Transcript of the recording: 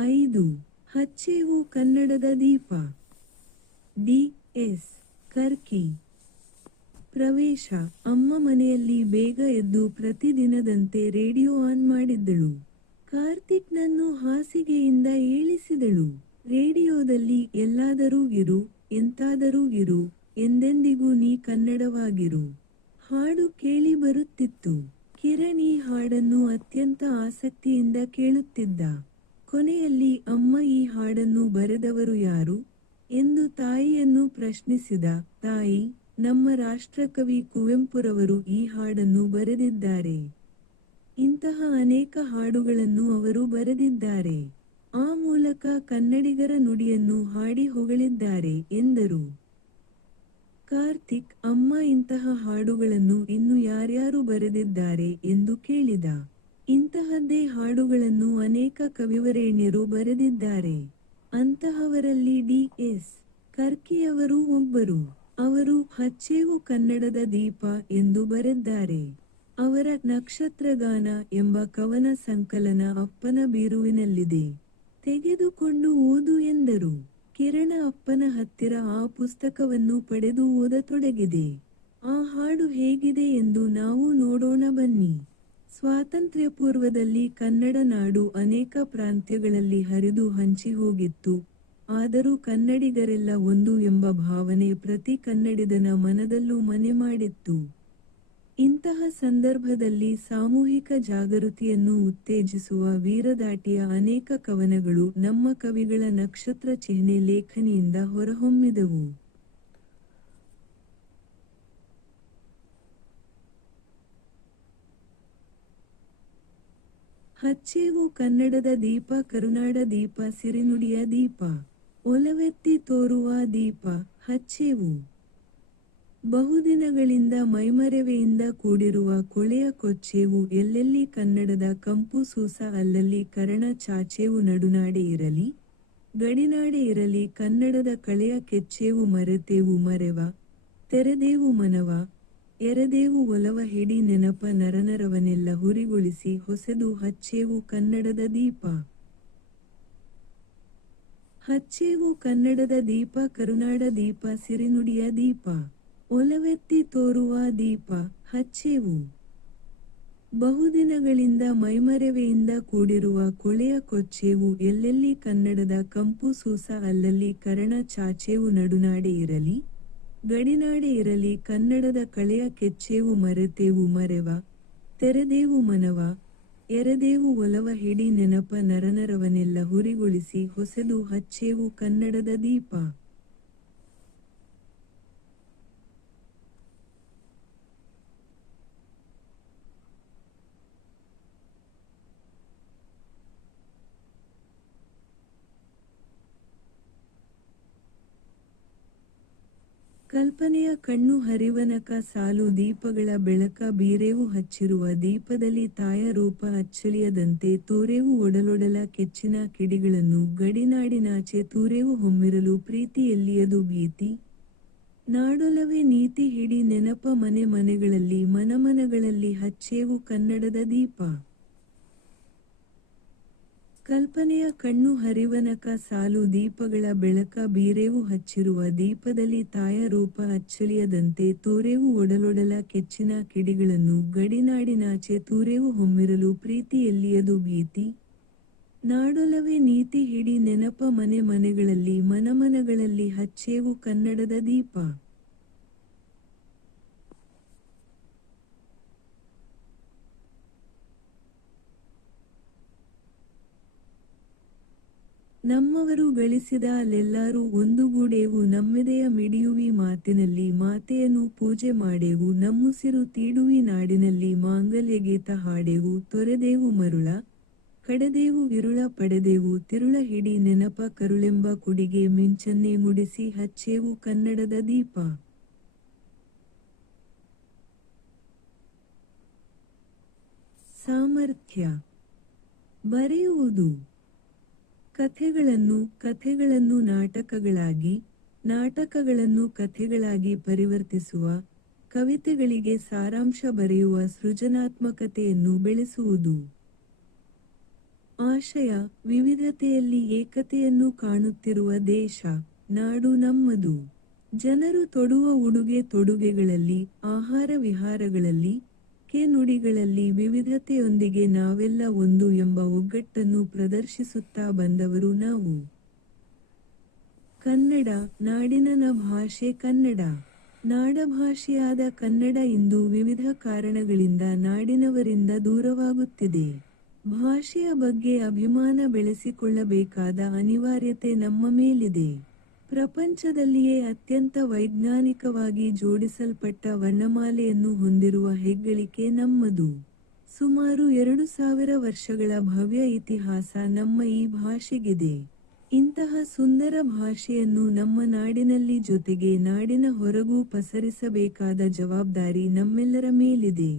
ಐದು. ಹಚ್ಚೇವು ಕನ್ನಡದ ದೀಪ. D S ಕರ್ಕಿ. ಪ್ರವೇಶ. ಅಮ್ಮ ಮನೆಯಲ್ಲಿ ಬೇಗ ಎದ್ದು ಪ್ರತಿದಿನದಂತೆ ರೇಡಿಯೋ ಆನ್ ಮಾಡಿದ್ದಳು. ಕಾರ್ತಿಕ್ನನ್ನು ಹಾಸಿಗೆಯಿಂದ ಏಳಿಸಿದಳು. ರೇಡಿಯೋದಲ್ಲಿ ಎಲ್ಲಾದರೂ ಇರು, ಎಂತಾದರೂ ಇರು, ಎಂದೆಂದಿಗೂ ನೀ ಕನ್ನಡವಾಗಿರು. ಹಾಡು ಕೇಳಿ ಬರುತ್ತಿತ್ತು. ಕಿರಣಿ ಹಾಡನ್ನು ಅತ್ಯಂತ ಆಸಕ್ತಿಯಿಂದ ಕೇಳುತ್ತಿದ್ದ. ಕೊನೆಯಲ್ಲಿ ಅಮ್ಮ ಈ ಹಾಡನ್ನು ಬರೆದವರು ಯಾರು? ಎಂದು ತಾಯಿಯನ್ನು ಪ್ರಶ್ನಿಸಿದ ತಾಯಿ, ನಮ್ಮ ರಾಷ್ಟ್ರಕವಿ ಕುವೆಂಪುರವರು ಈ ಹಾಡನ್ನು ಬರೆದಿದ್ದಾರೆ. ಇಂತಹ ಅನೇಕ ಹಾಡುಗಳನ್ನು ಅವರು ಬರೆದಿದ್ದಾರೆ. ಆ ಮೂಲಕ ಕನ್ನಡಿಗರ ನುಡಿಯನ್ನು ಹಾಡಿ ಹೊಗಳಿದ್ದಾರೆ ಎಂದರು. ಕಾರ್ತಿಕ್, ಅಮ್ಮ ಇಂತಹ ಹಾಡುಗಳನ್ನು ಇನ್ನು ಯಾರ್ಯಾರು ಬರೆದಿದ್ದಾರೆ ಎಂದು ಕೇಳಿದ ಇಂತಹದ್ದೇ ಹಾಡುಗಳನ್ನು ಅನೇಕ ಕವಿವರೇಣ್ಯರು ಬರೆದಿದ್ದಾರೆ. ಅಂತಹವರಲ್ಲಿ ಡಿ ಎಸ್ ಕರ್ಕಿಯವರು ಒಬ್ಬರು. ಅವರು ಹಚ್ಚೇವು ಕನ್ನಡದ ದೀಪ ಎಂದು ಬರೆದ್ದಾರೆ. ಅವರ ನಕ್ಷತ್ರಗಾನ ಎಂಬ ಕವನ ಸಂಕಲನ ಅಪ್ಪನ ಬೀರುವಿನಲ್ಲಿದೆ. ತೆಗೆದುಕೊಂಡು ಓದು ಎಂದರು. ಕಿರಣ ಅಪ್ಪನ ಹತ್ತಿರ ಆ ಪುಸ್ತಕವನ್ನು ಪಡೆದು ಓದತೊಡಗಿದೆ. ಆ ಹಾಡು ಹೇಗಿದೆ ಎಂದು ನಾವು ನೋಡೋಣ ಬನ್ನಿ. ಸ್ವಾತಂತ್ರ್ಯ ಪೂರ್ವದಲ್ಲಿ ಕನ್ನಡ ನಾಡು ಅನೇಕ ಪ್ರಾಂತ್ಯಗಳಲ್ಲಿ ಹರಿದು ಹಂಚಿ ಹೋಗಿತ್ತು. ಆದರೂ ಕನ್ನಡಿಗರೆಲ್ಲ ಒಂದು ಎಂಬ ಭಾವನೆ ಪ್ರತಿ ಕನ್ನಡಿಗನ ಮನದಲ್ಲೂ ಮನೆ ಮಾಡಿತ್ತು. ಇಂತಹ ಸಂದರ್ಭದಲ್ಲಿ ಸಾಮೂಹಿಕ ಜಾಗೃತಿಯನ್ನು ಉತ್ತೇಜಿಸುವ ವೀರದಾಟಿಯ ಅನೇಕ ಕವನಗಳು ನಮ್ಮ ಕವಿಗಳ ನಕ್ಷತ್ರ ಚಿಹ್ನೆ ಲೇಖನಿಯಿಂದ ಹೊರಹೊಮ್ಮಿದವು. ಹಚ್ಚೇವು ಕನ್ನಡದ ದೀಪ, ಕರುನಾಡ ದೀಪ, ಸಿರಿನುಡಿಯ ದೀಪ, ಒಲವೆತ್ತಿ ತೋರುವ ದೀಪ, ಹಚ್ಚೇವು. ಬಹುದಿನಗಳಿಂದ ಮೈಮರೆವೆಯಿಂದ ಕೂಡಿರುವ ಕೊಳೆಯ ಕೊಚ್ಚೇವು, ಎಲ್ಲೆಲ್ಲಿ ಕನ್ನಡದ ಕಂಪು ಸೂಸ, ಅಲ್ಲಲ್ಲಿ ಕರಣ ಚಾಚೇವು ನಡುನಾಡೆ ಇರಲಿ, ಗಡಿನಾಡೆ ಇರಲಿ, ಕನ್ನಡದ ಕಳೆಯ ಕೆಚ್ಚೇವು ಮರೆತೇವು ಮರೆವ, ತೆರೆದೇವು ಮನವ ಎರೆದೇವು ಒಲವ ಹಿಡಿ ನೆನಪ ನರನರವನೆಲ್ಲ ಹುರಿಗೊಳಿಸಿ ಹೊಸೆದು ಹಚ್ಚೇವು ಕನ್ನಡದ ದೀಪ. ಹಚ್ಚೇವು ಕನ್ನಡದ ದೀಪ, ಕರುನಾಡ ದೀಪ, ಸಿರಿನುಡಿಯ ದೀಪ. ಒಲವೆತ್ತಿ ತೋರುವ ದೀಪ, ಹಚ್ಚೇವು. ಬಹುದಿನಗಳಿಂದ ಮೈಮರೆವೆಯಿಂದ ಕೂಡಿರುವ ಕೊಳೆಯ ಕೊಚ್ಚೇವು, ಎಲ್ಲೆಲ್ಲಿ ಕನ್ನಡದ ಕಂಪು ಸೂಸ, ಅಲ್ಲಲ್ಲಿ ಕರಣ ಚಾಚೇವು ನಡುನಾಡೆ ಇರಲಿ. ಗಡಿನಾಡೆ ಇರಲಿ, ಕನ್ನಡದ ಕಳೆಯ ಕೆಚ್ಚೇವು ಮರೆತೇವು ಮರೆವ, ತೆರೆದೇವು ಮನವ, ಎರೆದೇವು ಒಲವ ಹಿಡಿ ನೆನಪ ನರನರವನೆಲ್ಲ ಹುರಿಗೊಳಿಸಿ ಹೊಸೆದು ಹಚ್ಚೇವು ಕನ್ನಡದ ದೀಪ. ಕಲ್ಪನೆಯ ಕಣ್ಣು ಹರಿವನಕ ಸಾಲು ದೀಪಗಳ ಬೆಳಕ ಬೀರೆವು ಹಚ್ಚಿರುವ ದೀಪದಲ್ಲಿ ತಾಯ ರೂಪ ಅಚ್ಚಳಿಯದಂತೆ ತೂರೇವು ಒಡಲೊಡಲ ಕೆಚ್ಚಿನ ಕಿಡಿಗಳನ್ನು ಗಡಿನಾಡಿನಾಚೆ ತೂರೇವು ಹೊಮ್ಮಿರಲು ಪ್ರೀತಿಯಲ್ಲಿಯದು ಭೀತಿ? ನಾಡೊಲವೇ ನೀತಿ ಹಿಡಿ ನೆನಪ ಮನೆ ಮನೆಗಳಲ್ಲಿ ಮನಮನಗಳಲ್ಲಿ ಹಚ್ಚೇವು ಕನ್ನಡದ ದೀಪ. ಕಲ್ಪನೆಯ ಕಣ್ಣು ಹರಿವನಕ ಸಾಲು ದೀಪಗಳ ಬೆಳಕ ಬೀರೆವು ಹಚ್ಚಿರುವ ದೀಪದಲ್ಲಿ ತಾಯ ರೂಪ ಅಚ್ಚಳಿಯದಂತೆ ತೂರೇವು ಒಡಲೊಡಲ ಕೆಚ್ಚಿನ ಕಿಡಿಗಳನ್ನು ಗಡಿನಾಡಿನಾಚೆ ತೂರೇವು ಹೊಮ್ಮಿರಲು ಪ್ರೀತಿಯಲ್ಲಿಯದು ಭೀತಿ? ನಾಡೊಲವೇ ನೀತಿ ಹಿಡಿ ನೆನಪ ಮನೆ ಮನೆಗಳಲ್ಲಿ ಮನಮನಗಳಲ್ಲಿ ಹಚ್ಚೇವು ಕನ್ನಡದ ದೀಪ. ನಮ್ಮವರು ಗಳಿಸಿದ ಅಲ್ಲೆಲ್ಲಾರೂ ಒಂದುಗೂಡೆವು ನಮ್ಮೆದೆಯ ಮಿಡಿಯುವಿ ಮಾತಿನಲ್ಲಿ ಮಾತೆಯನ್ನು ಪೂಜೆ ಮಾಡೆವು ನಮ್ಮುಸಿರು ತೀಡುವಿ ನಾಡಿನಲ್ಲಿ ಮಾಂಗಲ್ಯಗೀತ ಹಾಡೆವು ತೊರೆದೇವು ಮರುಳ, ಕಡದೇವು ವಿರುಳ ಪಡೆದೆವು, ತಿರುಳ ಹಿಡಿ ನೆನಪ ಕರುಳೆಂಬ ಕುಡಿಗೆ ಮಿಂಚನ್ನೇ ಮುಡಿಸಿ ಹಚ್ಚೇವು ಕನ್ನಡದ ದೀಪ. ಸಾಮರ್ಥ್ಯ. ಬರೆಯುವುದು ಕಥೆಗಳನ್ನು ಕಥೆಗಳನ್ನು ನಾಟಕಗಳಾಗಿ, ನಾಟಕಗಳನ್ನು ಕಥೆಗಳಾಗಿ ಪರಿವರ್ತಿಸುವ, ಕವಿತೆಗಳಿಗೆ ಸಾರಾಂಶ ಬರೆಯುವ ಸೃಜನಾತ್ಮಕತೆಯನ್ನು ಬೆಳೆಸುವುದು. ಆಶಯ, ವಿವಿಧತೆಯಲ್ಲಿ ಏಕತೆಯನ್ನು ಕಾಣುತ್ತಿರುವ ದೇಶ, ನಾಡು ನಮ್ಮದು. ಜನರು ತೊಡುವ ಉಡುಗೆ ತೊಡುಗೆಗಳಲ್ಲಿ, ಆಹಾರ ವಿಹಾರಗಳಲ್ಲಿ ಕೆ ನುಡಿಗಳಲ್ಲಿ ವಿವಿಧತೆಯೊಂದಿಗೆ ನಾವೆಲ್ಲ ಒಂದು ಎಂಬ ಒಗ್ಗಟ್ಟನ್ನು ಪ್ರದರ್ಶಿಸುತ್ತಾ ಬಂದವರು ನಾವು. ಕನ್ನಡ ನಾಡಿನ ಭಾಷೆ ಕನ್ನಡ. ನಾಡಭಾಷೆಯಾದ ಕನ್ನಡ ಇಂದು ವಿವಿಧ ಕಾರಣಗಳಿಂದ ನಾಡಿನವರಿಂದ ದೂರವಾಗುತ್ತಿದೆ. ಭಾಷೆಯ ಬಗ್ಗೆ ಅಭಿಮಾನ ಬೆಳೆಸಿಕೊಳ್ಳಬೇಕಾದ ಅನಿವಾರ್ಯತೆ ನಮ್ಮ ಮೇಲಿದೆ. ಪ್ರಪಂಚದಲ್ಲಿಯೇ ಅತ್ಯಂತ ವೈಜ್ಞಾನಿಕವಾಗಿ ಜೋಡಿಸಲ್ಪಟ್ಟ ವರ್ಣಮಾಲೆಯನ್ನು ಹೊಂದಿರುವ ಹೆಗ್ಗಳಿಕೆ ನಮ್ಮದು. ಸುಮಾರು ಎರಡು ಸಾವಿರ ವರ್ಷಗಳ ಭವ್ಯ ಇತಿಹಾಸ ನಮ್ಮ ಈ ಭಾಷೆಗಿದೆ. ಇಂತಹ ಸುಂದರ ಭಾಷೆಯನ್ನು ನಮ್ಮ ನಾಡಿನಲ್ಲಿ ಜೊತೆಗೆ ನಾಡಿನ ಹೊರಗೂ ಪಸರಿಸಬೇಕಾದ ಜವಾಬ್ದಾರಿ ನಮ್ಮೆಲ್ಲರ ಮೇಲಿದೆ.